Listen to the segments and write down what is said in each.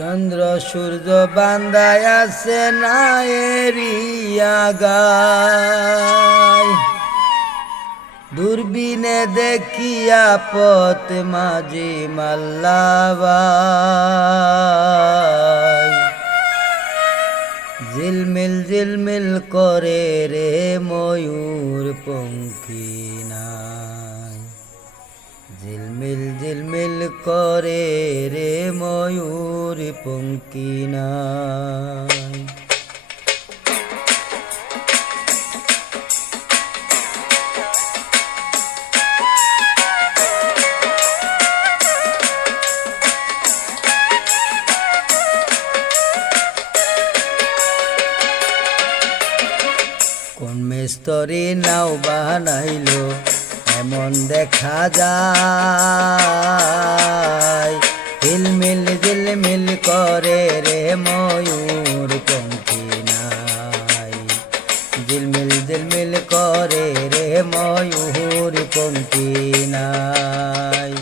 চন্দ্র সূর্য বান্দায় আছে নায়েরিয়া গায়, দূরবীনে দেখিয়া পথ মাঝি মাল্লাবাই। ঝিলমিল ঝিলমিল করে রে ময়ূর পঙ্খী নাই, ঝিলমিল ঝিলমিল করে রে ময়ূর পঙ্খী নাই। কোন মিস্ত্রি নাও বানাইলো এমন দেখা যায়, ঝিলমিল ঝিলমিল করে রে ময়ূর পঙ্খী নাই, ঝিলমিল ঝিলমিল করে রে ময়ূর পঙ্খী নাই।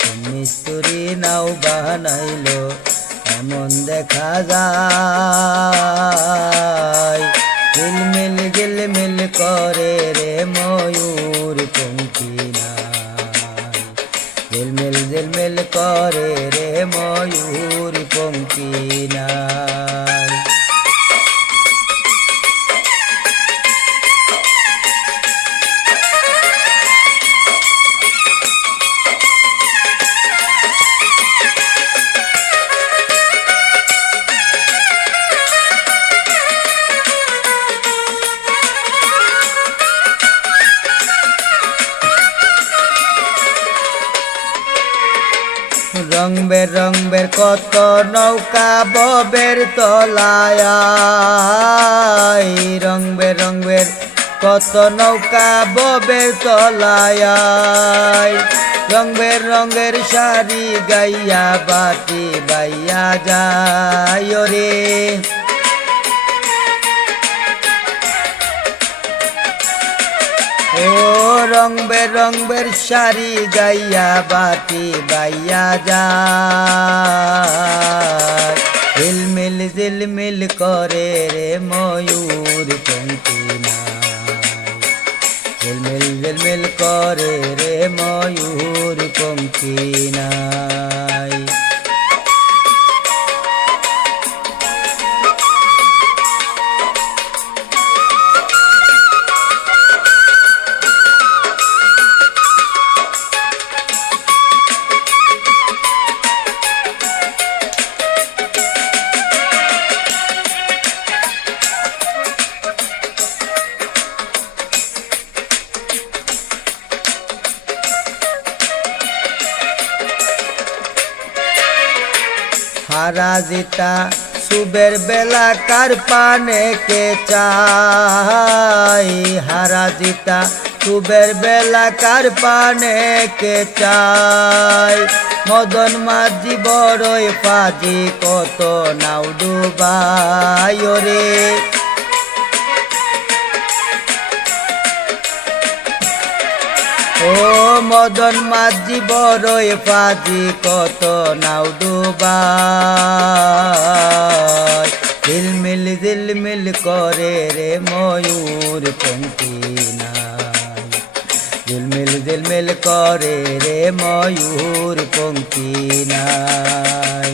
কোন মিস্ত্রি নাও বানাইলো এমন দেখা যায়, ঝিলমিল ঝিলমিল করে রে ময়ূর পঙ্খী নাই, ঝিলমিল ঝিলমিল করে রে ময়ূর পঙ্খী নাই। রং বের কত নৌকা ববের তলায়, রং বের কত নৌকা ববের তলায়, রঙের শাড়ি গাইয়া বাতি বাইয়া যায় রে। ও রং বের শাড়ি গাইয়া বাতি বাইয়া যায়, ঝিলমিল ঝিলমিল করে রে ময়ূর পঙ্খী নাই, ঝিলমিল ঝিলমিল করে রে ময়ূর পঙ্খী নাই। হারাজিতা সুবের বেলা কার পানে কে চাই, হারাজিতা সুবের বেলা কার পানে কে চাই, মদন মাঝি বড়ই ফাজি কত নাও ডুবাই রে। ও মদন মাঝি বড়ই ফাজি কত নাও ডুবাই, ঝিলমিল ঝিলমিল করে রে ময়ূর পঙ্খী নাই, ঝিলমিল ঝিলমিল করে রে ময়ূর পঙ্খী নাই।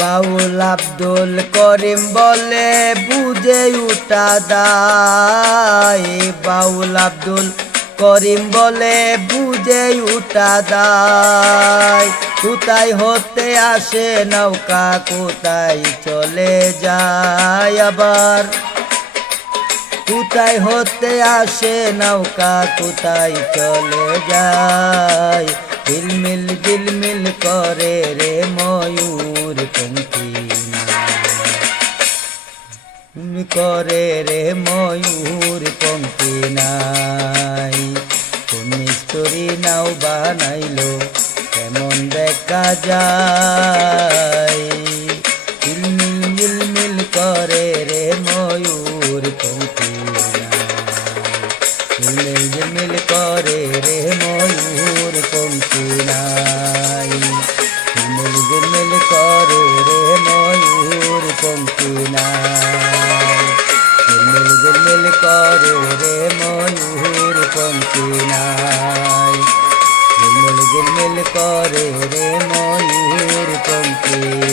বাউল আব্দুল করিম বলে বুঝে উঠা দায়, বাউল আব্দুল করিম বলে বুঝে উঠা দায়, কোথায় হতে আসে নৌকা কোথায় চলে যায় আবার, কোথায় হতে আসে নৌকা কোথায় চলে যায়, ঝিলমিল ঝিলমিল করে রে ময়ূর পঙ্খী করে রে ময়ূর পঙ্খী নাই। কোন মিস্ত্রি নাও বানাইলো কেমন দেখা যায়, ঝিলমিল ঝিলমিল করে রে ময়ূর পঙ্খী নাই। ঝিলমিল ঝিলমিল করে রে ময়ূর পঙ্খী নাই, ঝিলমিল ঝিলমিল করে রে ময়ূর পঙ্খী নাই, ঝিলমিল ঝিলমিল করে রে ময়ূর পঙ্খী নাই, ঝিলমিল ঝিলমিল করে রে ময়ূর পঙ্খী।